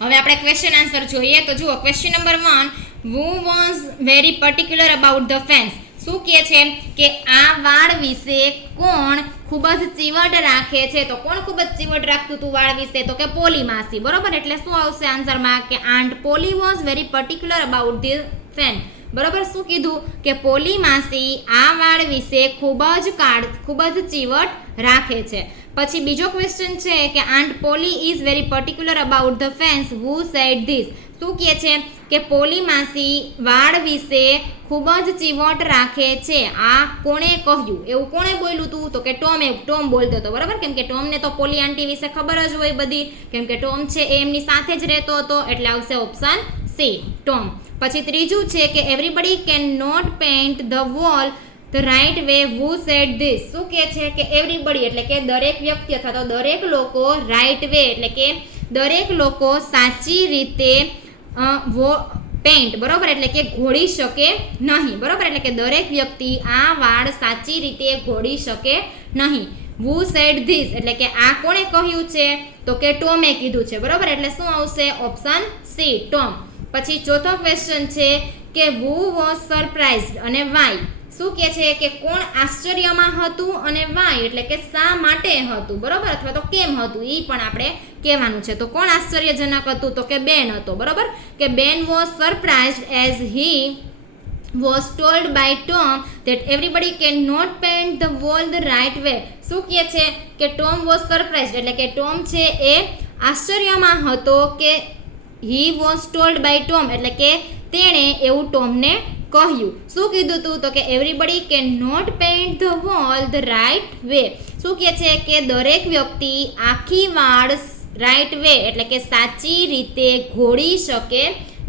હવે આપણે question answer જોઈએ તો જુઓ question number 1, who was very particular about the fence? શું કહે છે કે આ વાળ વિશે કોણ ખૂબ જ ચીવટ રાખે છે? તો કોણ ખૂબ જ ચીવટ રાખતું હતું વાળ વિશે? તો કે પોલી માસી, બરોબર. એટલે શું આવશે આન્સરમાં કે aunt Polly was very particular about the fan, બરોબર. શું કીધું કે પોલી માસી આ વાળ વિશે ખૂબ જ ચીવટ રાખે છે. પછી બીજો ક્વેશ્ચન છે કે aunt Polly is very particular about the fans, who said this? શું કહે છે કે પોલી માસી વાળ વિશે ખૂબ જ ચીવટ રાખે છે, આ કોણે કહ્યું? એવું કોણે બોલ્યું હતું? તો કે ટોમ બોલતો હતો, બરાબર. કેમ કે ટોમને તો પોલી આંટી વિશે ખબર જ હોય બધી, કેમ કે ટોમ છે એ એમની સાથે જ રહેતો હતો, એટલે આવશે ઓપ્શન સી, ટોમ. પછી ત્રીજું છે કે everybody can not paint the wall the right way, who said this? શું કહે છે કે એવરીબડી એટલે કે દરેક વ્યક્તિ અથવા તો દરેક લોકો રાઇટ વે એટલે કે દરેક લોકો સાચી રીતે પેઇન્ટ, બરોબર, એટલે કે ઘોડી શકે નહીં, બરોબર. એટલે કે દરેક વ્યક્તિ આ વાળ સાચી રીતે ઘોડી શકે નહીં. હુ સેડ ધીસ એટલે કે આ કોણે કહ્યું છે? તો કે ટોમે કીધું છે, બરોબર. એટલે શું આવશે? Option C, Tom. પછી ચોથો ક્વેશ્ચન છે કે હુ વોઝ સરપ્રાઇઝડ અને વાય? શું કહે છે કે કોણ આશ્ચર્યમાં હતું અને વાય એટલે કે શા માટે હતું, બરોબર, અથવા તો કેમ હતું એ પણ આપણે કહેવાનું છે. તો કોણ આશ્ચર્યજનક હતું? તો કે બેન હતો, બરોબર. કે બેન was surprised as he was told by Tom that everybody cannot paint the wall the right way. શું કહે છે કે Tom was surprised એટલે કે ટોમ છે એ આશ્ચર્યમાં હતો કે he was told by Tom એટલે કે તેણે એવું ટોમને કહ્યું. શું કીધું હતું? તો કે everybody cannot paint the wall the right way. શું કહે છે કે દરેક વ્યક્તિ આખી વાળ રાઇટ વે એટલે કે સાચી રીતે ઘોડી શકે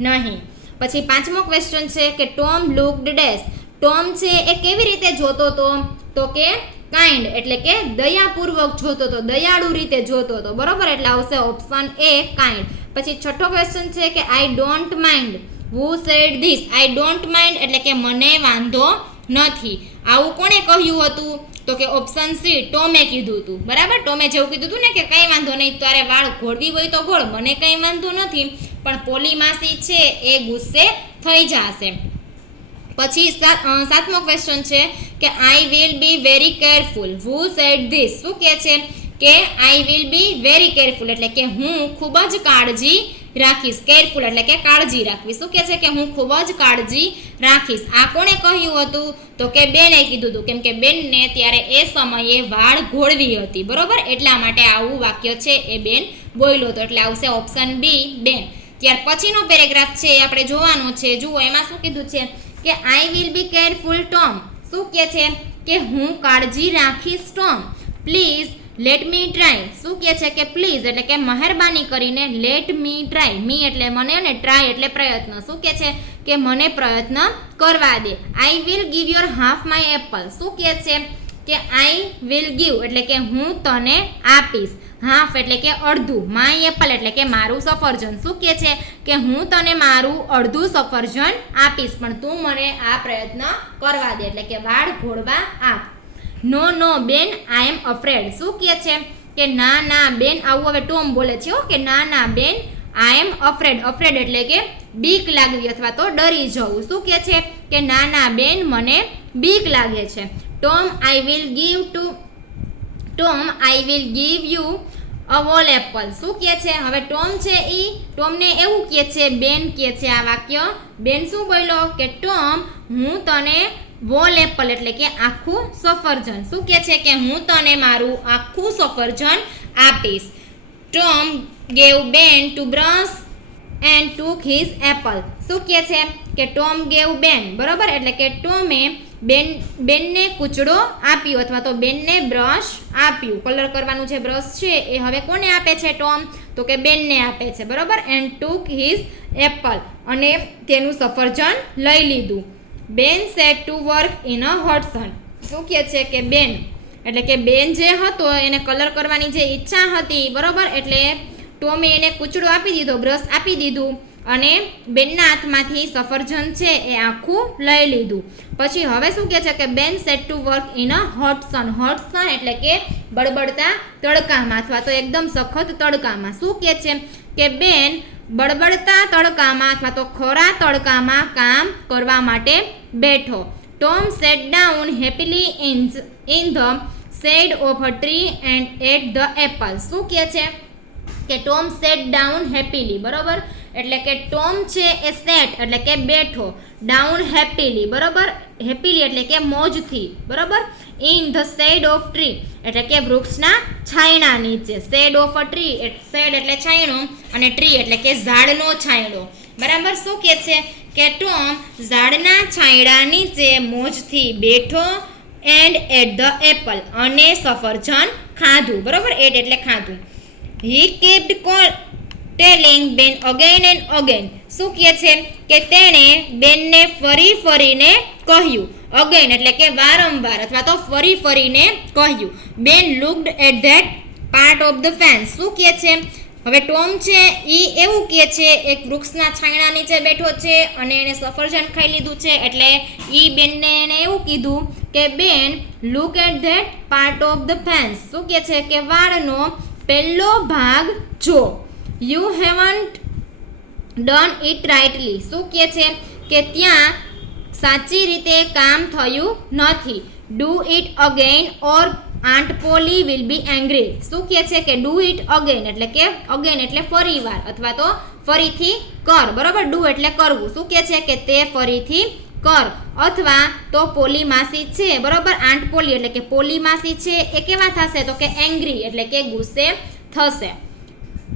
નહીં. પછી પાંચમો ક્વેશ્ચન છે કે ટોમ લુક્ડ ડેશ? ટોમ છે એ કેવી રીતે જોતો હતો? તો કે કાઇન્ડ એટલે કે દયાપૂર્વક જોતો હતો, દયાળુ રીતે જોતો હતો, બરોબર. એટલે આવશે ઓપ્શન એ, કાઇન્ડ. પછી છઠ્ઠો ક્વેશ્ચન છે કે I don't mind, who said this? I don't mind એટલે કે મને વાંધો નથી, આવું કોણે કહ્યું હતું? તો કે ઓપ્શન સી, ટોમે કીધું હતું, બરાબર. ટોમે જેવું કીધું હતું ને કે કંઈ વાંધો નહીં, તારે વાળ ઘોળવી હોય તો ઘોળ, મને કંઈ વાંધો નથી, પણ પોલી માસી છે એ ગુસ્સે થઈ જશે. પછી સાતમો ક્વેશ્ચન છે કે I will be very careful, who said this? શું કહે છે કે I will be very careful એટલે કે હું ખૂબ જ કાળજી રાખીશ. કેરફુલ એટલે કે કાળજી રાખવી. શું કહે છે કે હું ખૂબ જ કાળજી રાખીશ, આ કોણે કહ્યું હતું? તો કે બેને કીધું હતું, કેમ કે બેનને ત્યારે એ સમયે વાળ ઘોળવી હતી, બરોબર. એટલા માટે આવું વાક્ય છે એ બેન બોલ્યો હતો, એટલે આવશે ઓપ્શન બી, બેન. ત્યાર પછીનો પેરેગ્રાફ છે એ આપણે જોવાનો છે. જુઓ એમાં શું કીધું છે કે I will be careful Tom. શું કહે છે કે હું કાળજી રાખીશ Tom. Please let me try. શું કહે છે કે પ્લીઝ એટલે કે મહેરબાની કરીને લેટ મી ટ્રાય, મી એટલે મને અને ટ્રાય એટલે પ્રયત્ન. શું કહે છે કે મને પ્રયત્ન કરવા દે. I will give your half my apple. શું કહે છે કે આઈ વિલ ગીવ એટલે કે હું તને આપીશ, હાફ એટલે કે અડધું, માય એપલ એટલે કે મારું સફરજન. શું કહે છે કે હું તને મારું અડધું સફરજન આપીશ, પણ તું મને આ પ્રયત્ન કરવા દે એટલે કે વાળ ઘોળવા આપ. નો બેન આઈ એમ અફ્રેડ. શું કહે છે કે ના બેન, આવું હવે ટોમ બોલે છે કે ના બેન આઈ એમ અફ્રેડ. અફ્રેડ એટલે કે બીક લાગવી અથવા તો ડરી જવું. શું કહે છે કે ના બેન મને બીક લાગે છે. Tom I will give you a wall Apple. શું કહે છે? હવે ટોમ છે એ ટોમને એવું કહે છે, બેન કહે છે આ વાક્ય, બેન શું બોલ્યો કે ટોમ હું તને વોલ એપલ એટલે કે આખું સફરજન. શું કહે છે કે હું તને મારું આખું સફરજન આપીશ. Tom gave Ben to brush and took his apple. શું કહે છે કે ટોમ ગેવ બેન, બરોબર, એટલે કે ટોમે બેનને કૂચડો આપ્યો અથવા તો બેનને બ્રશ આપ્યું. કલર કરવાનું જે બ્રશ છે એ હવે કોને આપે છે ટોમ? તો કે બેનને આપે છે, બરોબર. એન્ડ ટુક હિઝ એપલ અને તેનું સફરજન લઈ લીધું. બેન set to work in a hot sun. શું કહે છે કે બેન એટલે કે બેન જે હતો એને કલર કરવાની જે ઈચ્છા હતી, બરોબર, એટલે ટોમે એને કૂચડો આપી દીધો, બ્રશ આપી દીધું અને બેનના હાથમાંથી સફરજન છે એ આખું લઈ લીધું. પછી હવે શું કહે છે કે બેન set to work in a hot sun. Hot sun એટલે કે બળબડતા તડકામાં અથવા તો એકદમ સખત તડકામાં. શું કહે છે કે બેન બળબડતા તડકામાં અથવા તો ખરા તડકામાં કામ કરવા માટે બેઠો. Tom sat down happily in the shade of a tree and ate the apple. શું કહે છે કે ટોમ સેટ ડાઉન હેપીલી, બરોબર, એટલે કે ટોમ છે એ સેટ એટલે કે બેઠો, ડાઉન હેપીલી, બરોબર, હેપીલી એટલે કે મોજથી, બરોબર, in the shade of tree એટલે કે વૃક્ષના છાયણા નીચે. Shade of a tree, shade એટલે છાયણો અને ટ્રી એટલે કે ઝાડનો છાયડો, બરાબર. શું કહે છે કે ટોમ ઝાડના છાયડા નીચે મોજથી બેઠો એન્ડ એટ ધ એપલ અને સફરજન ખાધું, બરોબર, એટ એટલે ખાધું. હી kept ટેલિંગ બેન અગેન એન્ડ અગેન. શું કહે છે કે તેણે બેનને ફરી ફરીને કહ્યું. અગેન એટલે કે વારંવાર અથવા તો ફરી ફરીને કહ્યું. Ben looked at that part of the fence. શું કહે છે હવે ટોમ છે એ એવું કહે છે એક વૃક્ષના છાંયડા નીચે બેઠો છે અને એને સફરજન ખાઈ લીધું છે, એટલે એ બેનને એને એવું કીધું કે Ben look at that part of the fence. શું કહે છે કે વાળનો પહેલો ભાગ જો. You haven't done it rightly. શું કહે છે કે ત્યાં સાચી રીતે કામ થયું નથી. Do it again or aunt poly will be angry. શું કહે છે કે ડુ ઇટ અગેન એટલે કે અગેન એટલે ફરીવાર અથવા તો ફરીથી કર, બરોબર. ડુ એટલે કરવું. શું કહે છે કે તે ફરીથી કર, અથવા તો પોલી માસી છે, બરોબર, આંટ પોલી એટલે કે પોલી માસી છે એ કેવા થશે તો કે એંગ્રી એટલે કે ગુસ્સે થશે.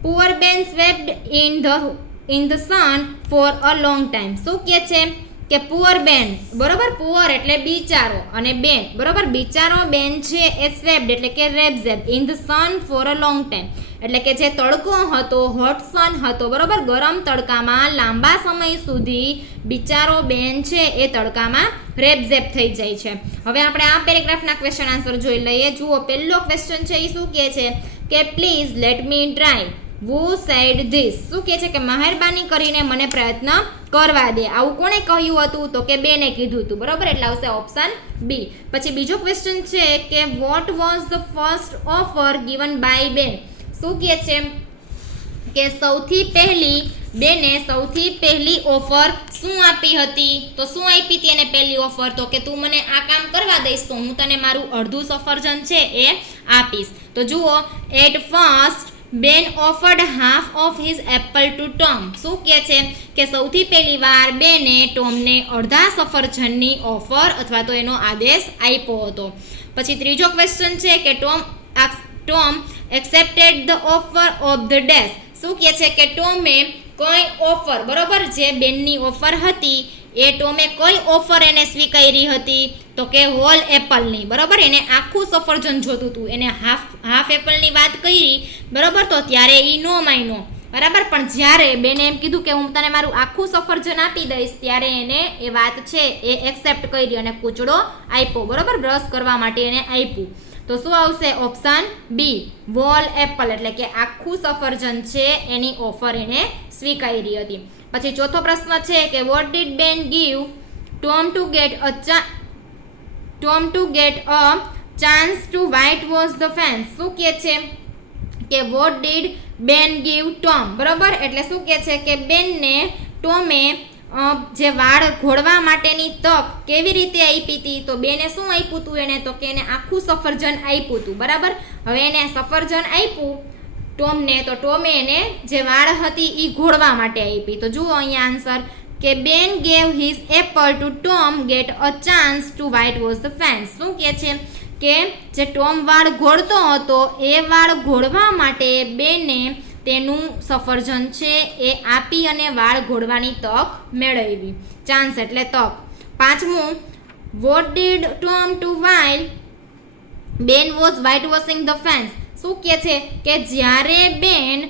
Poor Ben swapped in the sun for a long time. શું કહે છે કે પુઅર બેન, બરોબર, પુઅર એટલે બિચારો અને બેન, બરોબર, બિચારો બેન છે એ સ્વેપ્ડ એટલે કે રેબઝેબ in the sun for a long time એટલે કે જે તડકો હતો, હોટ સન હતો, બરોબર, ગરમ તડકામાં લાંબા સમય સુધી બિચારો બેન છે એ તડકામાં રેબઝેબ થઈ જાય છે. હવે આપણે આ પેરેગ્રાફના ક્વેશ્ચન આન્સર જોઈ લઈએ. જુઓ, પહેલો ક્વેશ્ચન છે એ શું કહે છે કે please let me try. વુ sad this. શું કહે છે કે મહેરબાની કરીને મને પ્રયત્ન કરવા દે. આવું કોણે કહ્યું હતું તો કે બેને કીધું હતું, બરોબર, એટલે આવશે ઓપ્શન બી. પછી બીજો ક્વેશ્ચન છે કે what was the first offer given by Ben. શું કહે છે કે સૌથી પહેલી ઓફર શું આપી હતી તો શું આપી હતી એને પહેલી ઓફર તો કે તું મને આ કામ કરવા દઈશ તો હું તને મારું અડધું સફરજન છે એ આપીશ. તો જુઓ, at first Ben offered half of his apple to Tom. શું કહે છે કે સૌથી પહેલી વાર બેને ટોમને અડધા સફરજનની ઓફર અથવા તો એનો આદેશ આપ્યો હતો. પછી ત્રીજો ક્વેશ્ચન છે કે Tom accepted the offer of the dash. શું કહે છે કે ટોમે કઈ ઓફર, બરોબર, જે બેનની ઓફર હતી એ ટોમે કઈ ઓફર એને સ્વીકારી હતી તો કે હોલ એપલની, બરોબર, એને આખું સફરજન જોતું હતું, એને હાફ એપલની વાત કરી, બરોબર, તો ત્યારે એ નો માન્યો, બરાબર, પણ જ્યારે બેને એમ કીધું કે હું તને મારું આખું સફરજન આપી દઈશ ત્યારે એને એ વાત છે એ એક્સેપ્ટ કરી અને કૂચડો આપ્યો, બરોબર, બ્રશ કરવા માટે એને આપ્યું. તો શું આવશે ઓપ્શન બી, વોલ એપલ એટલે કે આખું સફરજન છે એની ઓફર એને સ્વીકારી હતી. પછી ચોથો પ્રશ્ન છે કે વોટ ડીડ બેન give Tom two gate a chance to white wash the fence. શું કહે છે કે વોટ ડીડ બેન ગીવ ટોમ, બરોબર, એટલે શું કહે છે કે બેનને ટોમે જે વાળ ઘોળવા માટેની તક કેવી રીતે આપી હતી તો બેને શું આપ્યું હતું એને તો કે એને આખું સફરજન આપ્યું હતું, બરાબર. હવે એને સફરજન આપ્યું ટોમને તો ટોમે એને જે વાળ હતી એ ઘોળવા માટે આપી. તો જુઓ અહીંયા આન્સર કે Ben gave his apple to Tom get a chance to white wash the fence. શું કહે છે કે જે ટોમ વાળ ઘોળતો હતો એ વાળ ઘોળવા માટે બેને તેનું સફરજન છે એ આપી અને વાળ ઘોળવાની તક મેળવી. ચાન્સ એટલે તક. પાંચમું, what did Tom do while Ben was whitewashing the fence. શું કહે છે કે જ્યારે બેન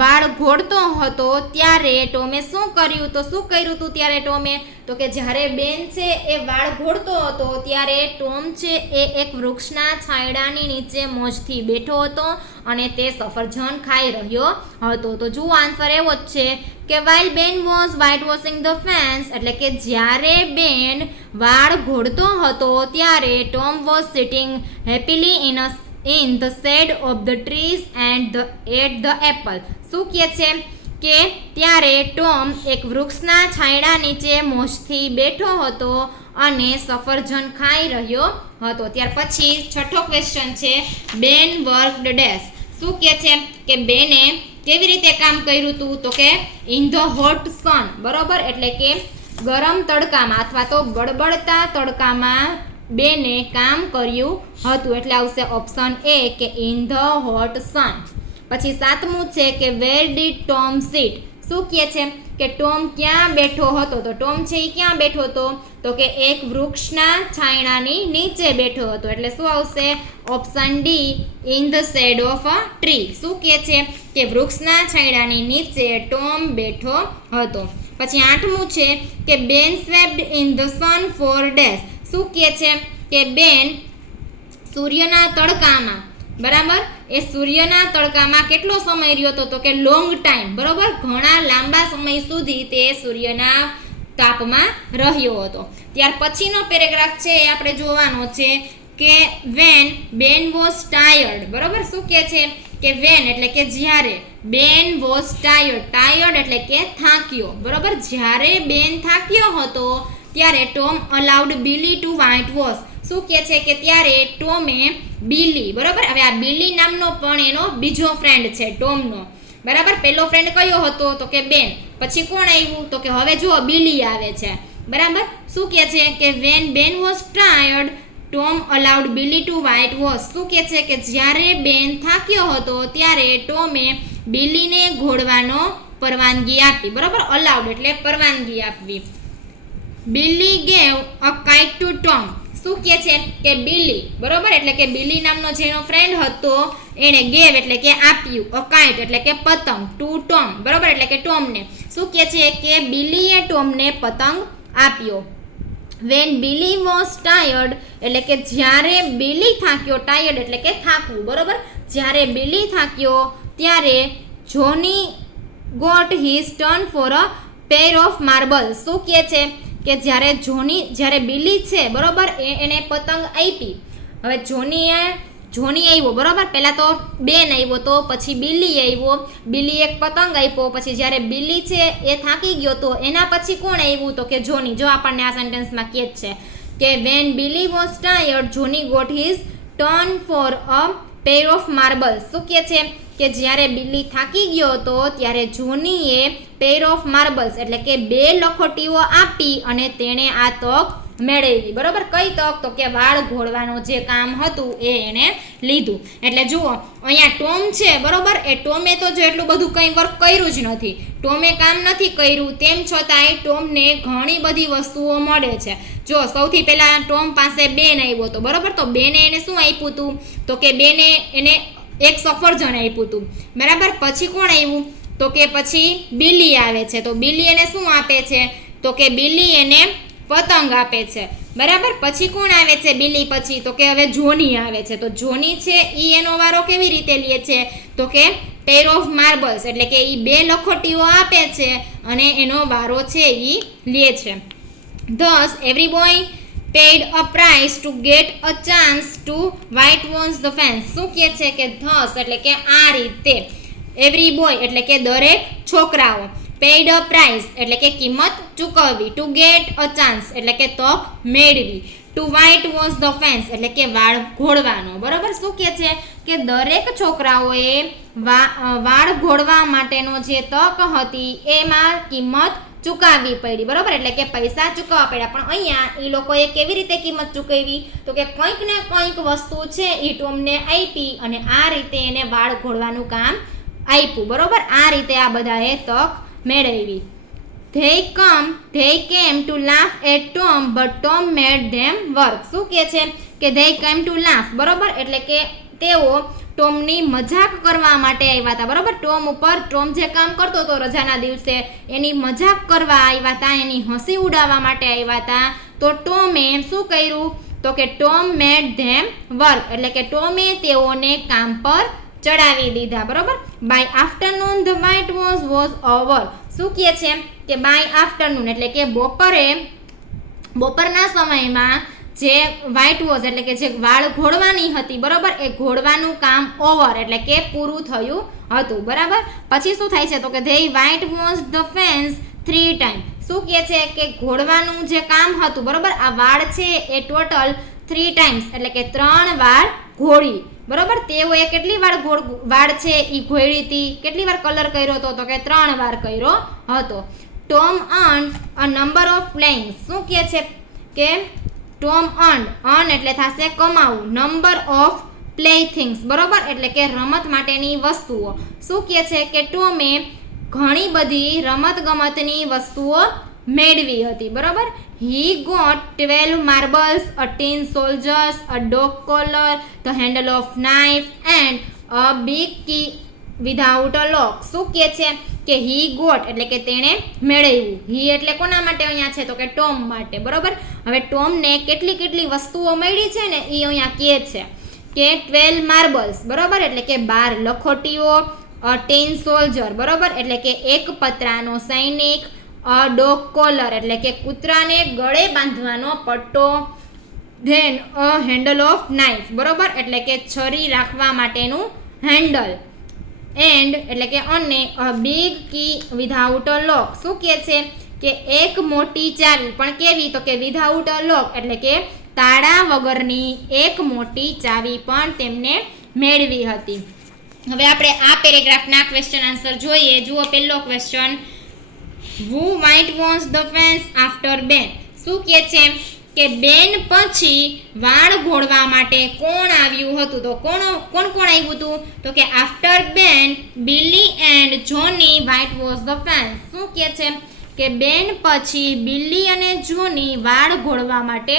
વાળ ઘોળતો હતો ત્યારે ટોમે શું કર્યું તો શું કર્યું હતું ત્યારે ટોમે તો કે જ્યારે બેન છે એ વાળ ઘોળતો હતો ત્યારે ટોમ છે એ એક વૃક્ષના છાંયડાની નીચે મોજથી બેઠો હતો અને તે સફરજન ખાઈ રહ્યો હતો. તો જુઓ આન્સર એવો જ છે કે while Ben was whitewashing the fans એટલે કે જ્યારે બેન વાળ ઘોળતો હતો ત્યારે Tom was sitting happily in the shade of the trees and ate the apple. શું કહે છે કે ત્યારે ટોમ એક વૃક્ષના છાંયડા નીચે મોજથી બેઠો હતો અને સફરજન ખાઈ રહ્યો હતો. ત્યાર પછી છઠ્ઠો ક્વેશ્ચન છે બેન વર્કડ ડેશ. શું કહે છે કે બેને કેવી રીતે કામ કર્યું હતું? તો કે ઇન ધ હોટ સન, બરોબર, એટલે કે ગરમ તડકામાં અથવા તો બળબડતા તડકામાં બેને કામ કર્યું હતું. એટલે આવશે ઓપ્શન એ કે ઇન ધ હોટ સન. પછી સાતમું છે કે વેર ડીડ ટોમ સીટ. શું કહે છે કે ટોમ ક્યાં બેઠો હતો? તો ટોમ છે એ ક્યાં બેઠો હતો? તો કે એક વૃક્ષના છાંયડાની નીચે બેઠો હતો. એટલે શું આવશે? Option D in the shade of a tree. શું કહે છે કે વૃક્ષના છાંયડાની નીચે ટોમ બેઠો હતો. પછી આઠમું છે કે Ben swapped in the sun for days. શું કહે છે કે બેન સૂર્યના તડકામાં, બરાબર, એ સૂર્યના તડકામાં કેટલો સમય રહ્યો હતો? તો કે લોંગ ટાઈમ, બરોબર, ઘણા લાંબા સમય સુધી તે સૂર્યના તાપમાં રહ્યો હતો. ત્યાર પછીનો પેરેગ્રાફ છે એ આપણે જોવાનો છે કે વેન બેન વોઝ ટાયર્ડ, બરોબર. શું કહે છે કે વેન એટલે કે જ્યારે, બેન વોઝ ટાયર્ડ, ટાયર્ડ એટલે કે થાક્યો, બરોબર. જ્યારે બેન થાક્યો હતો ત્યારે Tom allowed Billy to white wash. શું કહે છે કે ત્યારે ટોમે બિલી, બરોબર, હવે આ બિલી નામનો પણ એનો બીજો ફ્રેન્ડ છે ટોમનો, બરાબર. પહેલો ફ્રેન્ડ કયો હતો? તો કે બેન. પછી કોણ આવ્યું? તો કે હવે જુઓ બિલી આવે છે, બરાબર. શું કહે છે કે when Ben was tired Tom allowed Billy to white wash. શું કહે છે કે જ્યારે બેન થાક્યો હતો ત્યારે ટોમે બિલીને ઘોડવાનો પરવાનગી આપી, બરાબર. અલાઉડ એટલે પરવાનગી આપવી. Billy gave a kite to Tom. શું કહે છે કે બિલી, બરોબર, એટલે કે બિલી નામનો જેનો ફ્રેન્ડ હતો એણે ગેવ એટલે કે આપ્યું, અ કાઇટ એટલે કે પતંગ, ટુ ટોમ, બરોબર, એટલે કે ટોમને. શું કહે છે કે બિલીએ ટોમને પતંગ આપ્યો. વેન બિલી વોઝ ટાયર્ડ એટલે કે જ્યારે બિલી થાક્યો, ટાયર્ડ એટલે કે થાકવું, બરોબર. જ્યારે બિલી થાક્યો ત્યારે Johnny got his turn for a pair of marbles. શું કહે છે કે જ્યારે બિલી છે, બરોબર, એને પતંગ આપી. હવે જોની આવ્યો, બરોબર, પહેલાં તો બેન આવ્યો, તો પછી બિલી આવ્યો, બિલી એક પતંગ આપ્યો. પછી જ્યારે બિલી છે એ થાકી ગયો તો એના પછી કોણ આવ્યું? તો કે જોની. જો આપણને આ સેન્ટેન્સમાં કહે છે કે when Billy was tired Johnny got his turn for a pair of marbles. શું કહે છે કે જ્યારે બિલી થાકી ગયો હતો ત્યારે જોનીએ પેર ઓફ માર્બલ્સ એટલે કે 2 લખોટીઓ આપી અને તેણે આ તક મેળવી, બરોબર. કઈ તક? તો કે વાળ ઘોળવાનું જે કામ હતું એ એણે લીધું. એટલે જુઓ અહીંયા ટોમ છે, બરોબર, એ ટોમે તો જો એટલું બધું કંઈ વર્ક કર્યું જ નથી, ટોમે કામ નથી કર્યું, તેમ છતાંય ટોમને ઘણી બધી વસ્તુઓ મળે છે. જો સૌથી પહેલા ટોમ પાસે બેન આવ્યો હતો, બરોબર, તો બેને એને શું આપ્યું હતું? તો કે બેને એને એક સફરજન આપ્યું હતું, બરાબર. પછી કોણ આવ્યું? તો કે પછી બિલી આવે છે, તો બિલી એને શું આપે છે? તો કે બિલી એને પતંગ આપે છે, બરાબર. પછી કોણ આવે છે બિલી પછી? તો કે હવે જોની આવે છે, તો જોની છે એ એનો વારો કેવી રીતે લે છે? તો કે પેર ઓફ માર્બલ્સ એટલે કે એ 2 લખોટીઓ આપે છે અને એનો વારો છે એ લે છે. Thus every boy paid a price to get a chance to whitewash the fence. શું કહે છે કે thus એટલે કે આ રીતે, every boy એટલે કે દરેક છોકરાઓ, paid a price એટલે કે કિંમત ચૂકવવી, to get a chance એટલે કે તક મેળવી, to whitewash the fence એટલે કે વાળ ઘોળવાનો, બરાબર. શું કહે છે કે દરેક છોકરાઓએ વાળ ઘોળવા માટેનો જે તક હતી એમાં કિંમત ચૂકવવી પડી, બરાબર, એટલે કે પૈસા ચૂકવવા પડ્યા. પણ અહીંયા એ લોકોએ કેવી રીતે કિંમત ચૂકવી? તો કે કંઈક ને કંઈક વસ્તુ છે એ ટોમને આપી અને આ રીતે એને વાળ ઘોળવાનું કામ આપ્યું, બરાબર. આ રીતે આ બધાએ તક મેળવી. They came to laugh at Tom but Tom made them work. શું કહે છે કે they came to laugh, બરાબર, એટલે કે તેઓ ટોમની મજાક કરવા માટે આવ્યા હતા, બરાબર. ટોમ જે કામ કરતો હતો રજાના દિવસે એની મજાક કરવા આવ્યા હતા, એની હસી ઉડાવવા માટે આવ્યા હતા. તો ટોમે શું કર્યું? તો કે ટોમ મેડ ધેમ વર્ક એટલે કે ટોમે તેઓને કામ પર ચડાવી દીધા, બરાબર. By afternoon the white was over. શું કહે છે કે બાય આફ્ટરનૂન એટલે કે બપોરના સમયમાં જે વ્હાઇટ વોશ એટલે કે જે વાળ ઘોળવાની હતી, બરોબર, એ ઘોળવાનું કામ ઓવર એટલે કે પૂરું થયું હતું, બરાબર. પછી શું થાય છે તો કે they white wash the fence 3 times. શું કહે છે કે ઘોળવાનું જે કામ હતું, બરોબર, આ વાળ છે એ ટોટલ 3 times એટલે કે 3 વાર ઘોળી, બરોબર. તેઓએ કેટલી વાર વાળ છે એ ઘોળી હતી, કેટલી વાર કલર કર્યો હતો તો કે 3 વાર કર્યો હતો. Tom earned a number of playings. શું કહે છે કે Tom earn એટલે થશે કમાવું, નંબર ઓફ playthings, બરોબર, એટલે કે રમત માટેની વસ્તુઓ. શું કહે છે કે ટોમે ઘણી બધી રમત ગમતની વસ્તુઓ મેળવી હતી, બરોબર. He got 12 marbles, a tin soldiers, a dog collar, the handle of knife and a big key without a lock. શું કહે છે કે he got એટલે કે તેણે મેળવ્યું. he એટલે કોના માટે અહીંયા છે તો કે ટોમ માટે, બરોબર. હવે ટોમને કેટલી વસ્તુઓ મળી છે ને એ અહીંયા કહે છે કે 12 માર્બલ્સ, બરોબર, એટલે કે 12 લખોટીઓ, અ 10 સોલ્જર, બરોબર, એટલે કે એક પતરાનો સૈનિક, અ ડોગ કોલર એટલે કે કૂતરાને ગળે બાંધવાનો પટ્ટો, then a handle of knife, બરોબર, એટલે કે છરી રાખવા માટેનું હેન્ડલ, એન્ડ એટલે કે અને અ big key without a lock. શું કહે છે કે એક મોટી ચાવી, પણ કેવી તો કે વિધાઉટ અ લોક એટલે કે તાળા વગરની એક મોટી ચાવી પણ તેમને મેળવી હતી. હવે આપણે આ પેરેગ્રાફના ક્વેશ્ચન આન્સર જોઈએ. જુઓ પહેલો question, who white washed the fence after Ben. શું કહે છે કે બેન પછી વાળ ઘોળવા માટે કોણ આવ્યું હતું, તો કોણ આવ્યું હતું તો કે after Ben Billy and Johnny white wash the fence. શું કહે છે કે બેન પછી બિલી અને જોની વાળ ઘોળવા માટે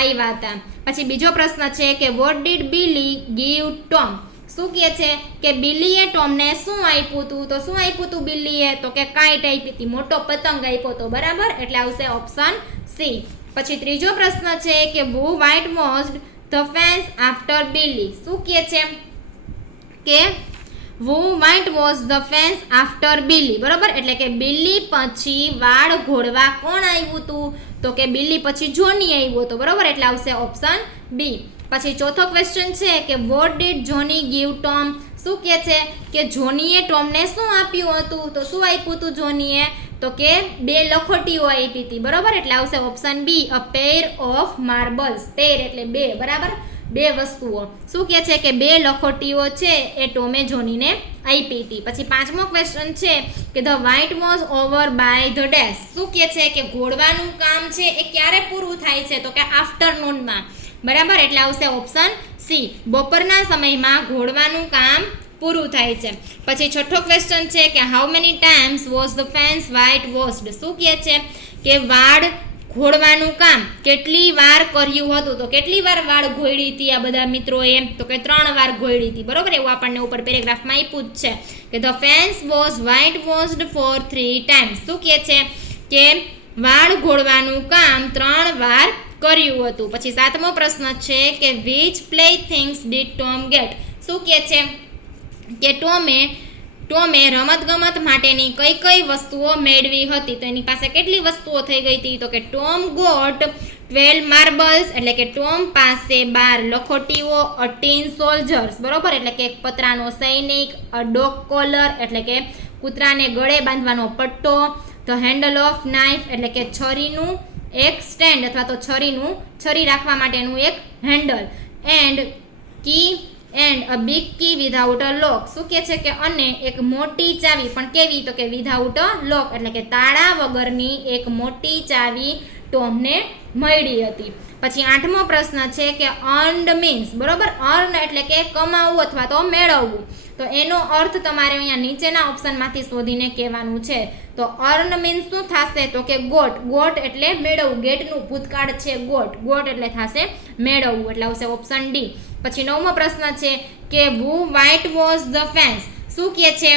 આવ્યા હતા. પછી બીજો પ્રશ્ન છે કે what did Billy give Tom. શું કહે છે કે બિલીએ ટોમને શું આપ્યું હતું, તો શું આપ્યું હતું બિલીએ તો કે કાઇટ આપી હતી, મોટો પતંગ આપ્યો હતો, બરાબર, એટલે આવશે ઓપ્શન સી. પછી ત્રીજો પ્રશ્ન છે કે who white washed the fence after Billy. શું કહે છે કે who white washed the fence after Billy, બરાબર, એટલે કે બિલી પછી વાળ ઘોળવા કોણ આવ્યું હતું તો કે બિલી પછી જોની આવ્યો હતો, બરાબર, એટલે આવશે ઓપ્શન બી. પછી ચોથો ક્વેશ્ચન છે કે what did Jonny give Tom. શું કહે છે કે જોનીએ ટોમને શું આપ્યું હતું, તો શું આપ્યું હતું જોનીએ તો કે 2 લખોટીઓ આપી હતી, બરાબર, એટલે આવશે option B a pair of marbles. Pair એટલે 2, બરાબર, 2 વસ્તુઓ. શું કહે છે કે 2 લખોટીઓ છે એ ટોમે જોનીને આપી હતી. પછી પાંચમો ક્વેશ્ચન છે કે the white was over by the dash. શું કહે છે કે ઘોળવાનું કામ છે એ ક્યારે પૂરું થાય છે તો કે આફ્ટરનૂનમાં, બરાબર, એટલે આવશે ઓપ્શન સી બપોરના સમયમાં ઘોળવાનું કામ પૂરું થાય છે. પછી છઠ્ઠો ક્વેશ્ચન છે કે how many times was the fans white washed. શું કહે છે કે વાળ ઘોળવાનું કામ કેટલી વાર કર્યું હતું, તો કેટલી વાર વાળ ઘોળી હતી આ બધા મિત્રોએ તો કે 3 વાર ઘોળી હતી, બરોબર, એવું આપણને ઉપર પેરેગ્રાફમાં આપ્યું જ છે કે the fence was white washed for 3 times. શું કહે છે કે વાળ ઘોળવાનું કામ 3 વાર કર્યું હતું. પછી સાતમો પ્રશ્ન છે કે which playthings did Tom get. શું કહે છે કે ટોમે રમતગમત માટેની કઈ વસ્તુઓ મેળવી હતી, તો એની પાસે કેટલી વસ્તુઓ થઈ ગઈ હતી તો કે ટોમ ગોટ 12 માર્બલ્સ એટલે કે ટોમ પાસે 12 લખોટીઓ, અ ટીન સોલ્જર્સ, બરોબર, એટલે કે એક પતરાનો સૈનિક, અ ડોગ કોલર એટલે કે કૂતરાને ગળે બાંધવાનો પટ્ટો, ધ હેન્ડલ ઓફ નાઇફ એટલે કે છરીનું એક સ્ટેન્ડ અથવા તો છરી રાખવા માટેનું એક handle, and key and a big key without a lock. શું કહે છે કે અને એક મોટી ચાવી, પણ કેવી તો કે વિધાઉટ અ લોક એટલે કે તાળા વગરની એક મોટી ચાવી ટોમને મળી હતી. પછી આઠમો પ્રશ્ન છે કે અર્ન્ડ મીન્સ, બરોબર, અર્ન એટલે કે કમાવું અથવા તો મેળવવું, તો એનો અર્થ તમારે અહીંયા નીચેના ઓપ્શનમાંથી શોધીને કહેવાનું છે. તો અર્ન મીન્સ શું થશે તો કે ગોટ એટલે મેળવવું, ગેટનું ભૂતકાળ છે ગોટ એટલે થશે મેળવવું, એટલે આવશે ઓપ્શન ડી. પછી નવમો પ્રશ્ન છે કે who white washed the fence. શું કહે છે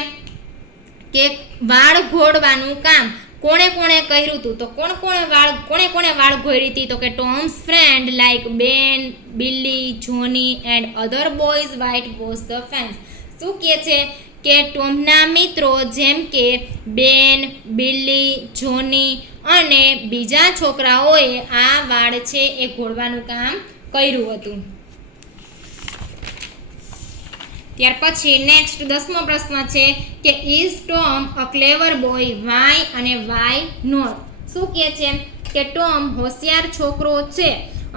કે વાળ ઘોળવાનું કામ કોણે કર્યું હતું, તો કોણે વાળ ઘોળી હતી તો કે Thomas friend like Ben, Billy, Johnny and other boys white wash the fence. શું કહે છે કે ટોમના મિત્રો જેમ કે બેન, બિલ્લી, જોની અને બીજા છોકરાઓએ આ વાળ છે એ ઘોડવાનું કામ કર્યું હતું. ત્યાર પછી નેક્સ્ટ 10મો પ્રશ્ન છે કે is Tom a clever boy, why અને વાય નોટ. શું કહે છે કે ટોમ હોશિયાર છોકરો છે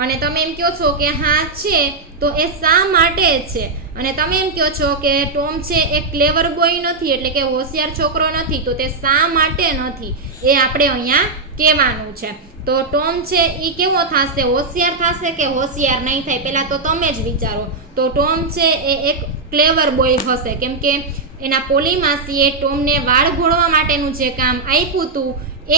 અને તમે એમ કહો છો કે હા છે, તો એ શા માટે છે? અને તમે એમ કહો છો કે ટોમ છે એ ક્લેવર બોય નથી એટલે કે હોશિયાર છોકરો નથી, તો તે શા માટે નથી એ આપણે અહીંયા કહેવાનું છે. તો ટોમ છે એ કેવો થશે? હોશિયાર થશે કે હોશિયાર નહીં થાય? પહેલાં તો તમે જ વિચારો. તો ટોમ છે એ એક ક્લેવર બોય હશે, કેમ કે એના પોલી માસીએ ટોમને વાળ ઘોળવા માટેનું જે કામ આપ્યું હતું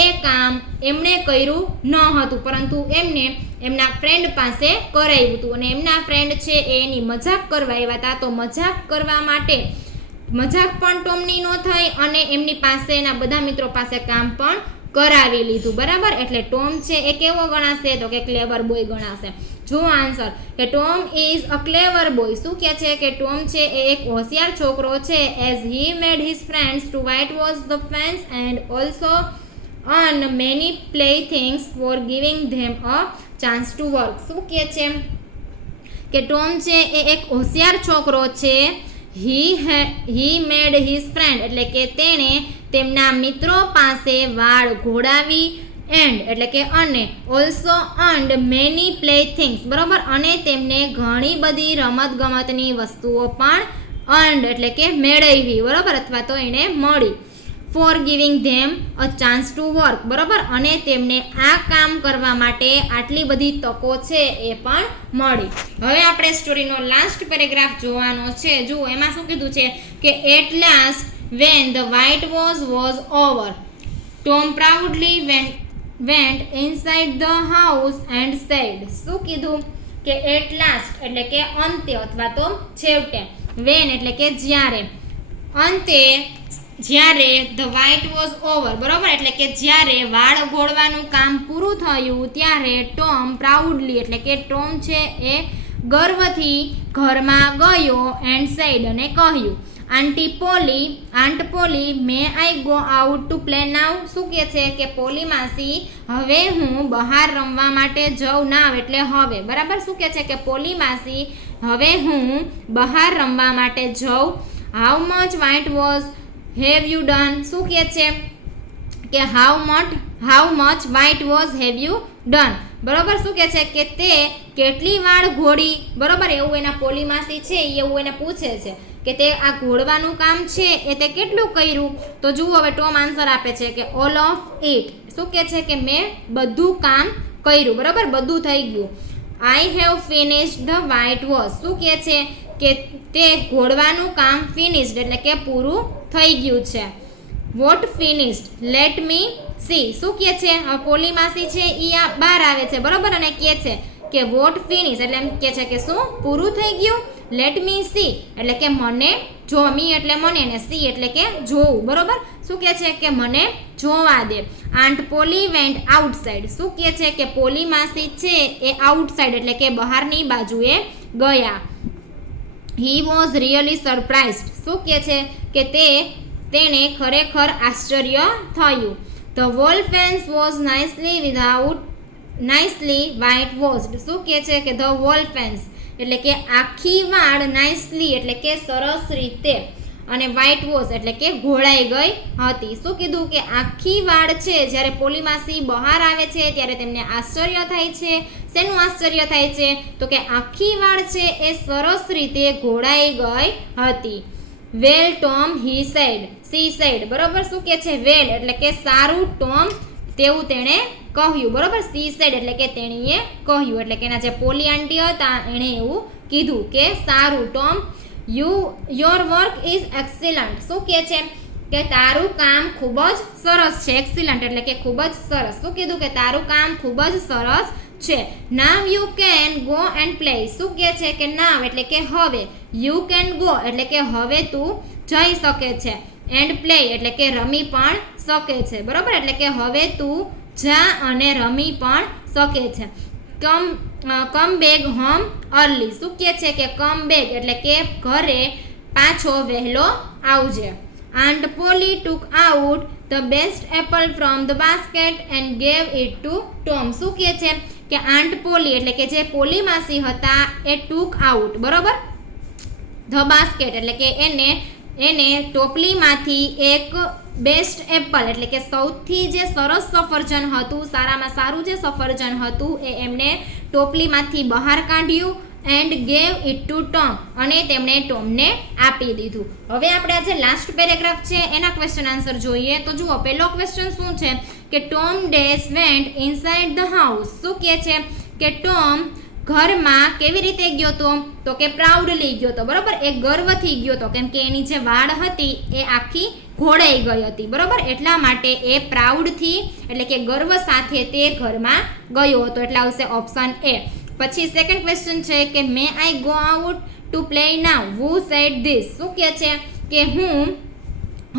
એ કામ એમણે કર્યું ન હતું, પરંતુ એમને એમના ફ્રેન્ડ પાસે કરાવ્યું હતું અને એમના ફ્રેન્ડ છે એ એની મજાક કરવા આવ્યા હતા. તો મજાક કરવા માટે મજાક પણ ટોમની ન થઈ અને એમની પાસે એના બધા મિત્રો પાસે કામ પણ કરાવી લીધું. બરાબર, એટલે ટોમ છે એ કેવો ગણાશે? તો કે ક્લેવર બોય ગણાશે. જો આન્સર કે Tom is a clever boy. શું કહે છે કે ટોમ છે એ એક હોશિયાર છોકરો છે. As he made his friends two white wash the fence and also earn many playthings for giving them a chance to work. શું કહે છે કે ટોમ છે એ એક હોશિયાર છોકરો છે. હી મેડ હિઝ ફ્રેન્ડ એટલે કે તેણે તેમના મિત્રો પાસે વાળ ઘોડાવી, એન્ડ એટલે કે અને also earned many play things. બરાબર, અને તેમને ઘણી બધી રમતગમતની વસ્તુઓ પણ અર્ન્ડ એટલે કે મેળવી, બરાબર, અથવા તો એને મળી. For giving them a chance to work. બરાબર, અને તેમને આ કામ કરવા માટે આટલી બધી તકો છે એ પણ મળી. હવે આપણે સ્ટોરીનો લાસ્ટ પેરેગ્રાફ જોવાનો છે. જુઓ એમાં શું કીધું છે કે at last when the white wash was over, Tom proudly went inside the house and said. શું કીધું કે એટ લાસ્ટ એટલે કે અંતે અથવા તો છેવટે, when એટલે કે જ્યારે, અંતે જ્યારે the white was over, બરાબર, એટલે કે જ્યારે વાળ ઘોળવાનું કામ પૂરું થયું ત્યારે ટોમ પ્રાઉડલી એટલે કે ટોમ છે એ ગર્વથી ઘરમાં ગયો એન્ડ સેડ અને કહ્યું Aunt Polly may I go out to play now. શું કહે છે કે પોલી માસી હવે હું બહાર રમવા માટે જાઉં. નાવ એટલે હવે, બરાબર. શું કહે છે કે પોલી માસી હવે હું બહાર રમવા માટે જાઉં. How much white wash have you done. શું કહે છે કે how much white wash have you done. બરાબર, શું કહે છે કે તે કેટલી વાળ ઘોડી. બરાબર, એવું એના પોલી માસી છે એવું એને પૂછે છે કે તે આ ઘોડવાનું કામ છે એ તે કેટલું કર્યું. તો જુઓ હવે ટોમ આન્સર આપે છે કે ઓલ ઓફ ઇટ. શું કહે છે કે મેં બધું કામ કર્યું. બરાબર, બધું થઈ ગયું. I have finished the white wash. શું કહે છે કે તે ઘોડવાનું કામ ફિનિશ્ડ એટલે કે પૂરું થઈ ગયું છે. What finished let me see. શું કહે છે પોલી માસી છે એ આ બહાર આવે છે, બરાબર, અને કહે છે કે વોટ ફિનિશ એટલે એમ કહે છે કે શું પૂરું થઈ ગયું. લેટ મી સી એટલે કે મને જો, મી એટલે મને ને સી એટલે કે જોવું. બરાબર, શું કહે છે કે મને જોવા દે. Aunt Polly went outside. શું કહે છે કે પોલી માસી છે એ આઉટસાઇડ એટલે કે બહારની બાજુએ ગયા. He was really surprised. શું કહે છે કે તેને ખરેખર આશ્ચર્ય થયું. The wall fans was nicely white washed. શું કહે છે કે ધ વોલ ફેન્સ એટલે કે આખી વાળ નાઇસલી એટલે કે સરસ રીતે અને વ્હાઇટ વોશ એટલે કે ઘોળાઈ ગઈ હતી. શું કીધું કે આખી વાળ છે જ્યારે પોલી માસી બહાર આવે છે ત્યારે તેમને આશ્ચર્ય થાય છે. શેનું આશ્ચર્ય થાય છે? તો કે આખી વાળ છે એ સરસ રીતે ઘોળાઈ ગઈ હતી. Well Tom he said she said. બરાબર, શું કહે છે? વેલ એટલે કે સારું, ટોમ તેવું તેણે કહ્યું. બરાબર, સી સેડ એટલે કે તેણીએ કહ્યું, એટલે કે એના જે પોલી આંટી હતા એણે એવું કીધું કે સારું Tom, your work is excellent. શું કહે છે કે તારું કામ ખૂબ જ સરસ છે. એક્સિલન્ટ એટલે કે ખૂબ જ સરસ. શું કીધું કે તારું કામ ખૂબ જ સરસ છે. Now you can go and play. શું કહે છે કે નાવ એટલે કે હવે, યુ કેન ગો એટલે કે હવે તું જઈ શકે છે, એન્ડ પ્લે એટલે કે રમી પણ શકે છે. બરાબર, એટલે કે હવે તું જા અને રમી પણ શકે છે. Come back home early. શું કહે છે કે કમ બેક એટલે કે ઘરે પાછો વહેલો આવજે. Aunt Polly took out the best apple from the basket and gave it to Tom. શું કહે છે કે આંટ પોલી એટલે કે જે પોલી માસી હતા એ took out, બરોબર, the basket એટલે કે એને ટોપલીમાંથી એક બેસ્ટ એપલ એટલે કે સૌથી જે સરસ સફરજન હતું, સારામાં સારું જે સફરજન હતું એ એમને ટોપલીમાંથી બહાર કાઢ્યું and gave it to Tom અને તેમણે ટોમને આપી દીધું. હવે આપણે આ જે લાસ્ટ પેરેગ્રાફ છે એના ક્વેશ્ચન આન્સર જોઈએ. તો જુઓ, પહેલો ક્વેશ્ચન શું છે કે Tom dash vent inside the house. શું કહે છે કે ટોમ ઘરમાં કેવી રીતે ગયો તો કે પ્રાઉડલી ગયો તો, બરોબર, એ ગર્વથી ગયો તો, કેમ કે એની જે વાડ હતી એ આખી ઘોડાઈ ગઈ હતી, બરોબર, એટલા માટે એ પ્રાઉડથી એટલે કે ગર્વ સાથે તે ઘરમાં ગયો હતો, એટલે આવશે ઓપ્શન એ. પછી સેકન્ડ ક્વેશ્ચન છે કે may I go out to play now, who said this. શું કહે છે કે હું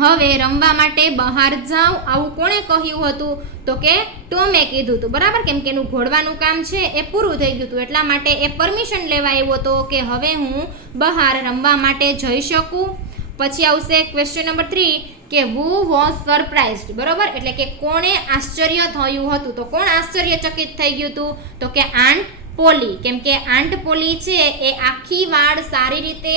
હવે રમવા માટે બહાર જાઉં, આવું કોણે કહ્યું હતું તો કે ટોમે કીધું હતું, બરાબર, કેમ કે એનું ઘોડવાનું કામ છે એ પૂરું થઈ ગયું હતું, એટલા માટે એ પરમિશન લેવા આવ્યો હતો કે હવે હું બહાર રમવા માટે જઈ શકું. પછી આવશે ક્વેશ્ચન નંબર 3 કે હુ વોઝ સરપ્રાઇઝડ, બરોબર, એટલે કે કોણે આશ્ચર્ય થયું હતું. તો કોણ આશ્ચર્યચકિત થઈ ગયું હતું તો કે આંટ પોલી, કેમ કે આંટ પોલી છે એ આખી વાળ સારી રીતે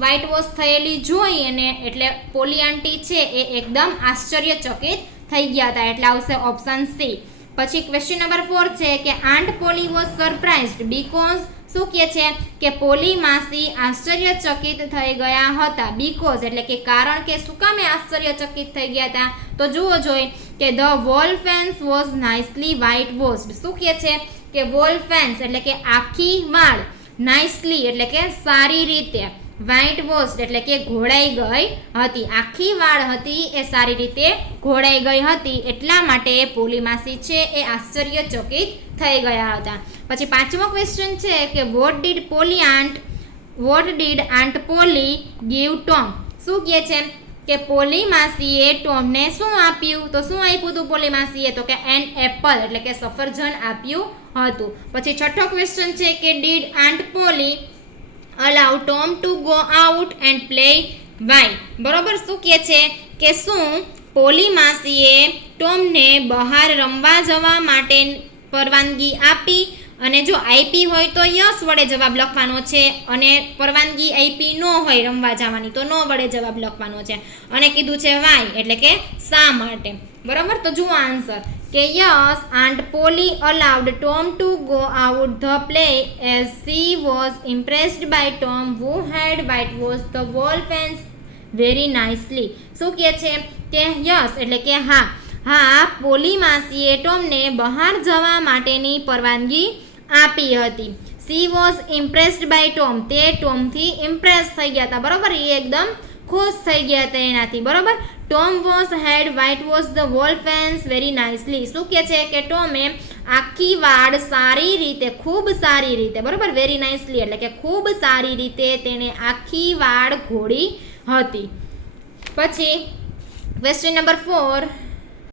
વ્હાઇટ વોશ થયેલી જોઈ અને એટલે પોલી આંટી છે એ એકદમ આશ્ચર્યચકિત થઈ ગયા હતા, એટલે આવશે ઓપ્શન સી. પછી ક્વેશ્ચન નંબર 4 છે કે aunt poly was surprised because. શું કહે છે કે પોલી માસી આશ્ચર્યચકિત થઈ ગયા હતા, બીકોઝ એટલે કે કારણ કે શું કામે આશ્ચર્યચકિત થઈ ગયા હતા તો જુઓ જોઈ કે the wall fans was nicely white washed. શું કહે છે કે વોલ ફેન્સ એટલે કે આખી વાળ, નાઇસલી એટલે કે સારી રીતે, વ્હાઇટ વોશ્ડ એટલે કે ઘોળાઈ ગઈ હતી, આખી વાળ હતી એ સારી રીતે ઘોળાઈ ગઈ હતી, એટલા માટે પોલી માસી છે એ આશ્ચર્યચકિત થઈ ગયા હતા. પછી પાંચમો ક્વેશ્ચન છે કે what did aunt poly give Tom. શું કહે છે કે પોલી માસીએ ટોમને શું આપ્યું તો શું આપ્યું હતું પોલી માસીએ તો કે એન એપલ એટલે કે સફરજન આપ્યું હતું. પછી છઠ્ઠો ક્વેશ્ચન છે કે did aunt Polly allow Tom to go out and play why, બરોબર. શું કહે છે કે શું પોલી માસીએ ટોમને બહાર રમવા જવા માટે પરવાનગી આપી, અને જો આપી હોય તો યસ વડે જવાબ લખવાનો છે, અને પરવાનગી આપી ન હોય રમવા જવાની તો નો વડે જવાબ લખવાનો છે, અને કીધું છે વાય એટલે કે શા માટે, બરાબર. તો જુઓ આન્સર કે yes aunt Polly allowed Tom to go out the play as she was impressed by Tom who had white wash the wall fence very nicely. શું કહે છે કે યસ એટલે કે હા પોલી માસીએ ટોમને બહાર જવા માટેની પરવાનગી આપી હતી. She was impressed by Tom, તે ટોમથી ઇમ્પ્રેસ થઈ ગયા હતા, બરોબર, એ એકદમ ખુશ થઈ ગયા હતા એનાથી, બરોબર. Tom was had white wash the wall fence very nicely. શું કહે છે કે ટોમે આખી વાળ સારી રીતે, ખૂબ સારી રીતે, બરોબર, વેરી નાઇસલી એટલે કે ખૂબ સારી રીતે તેને આખી વાળ ઘોડી હતી. પછી ક્વેશ્ચન નંબર 4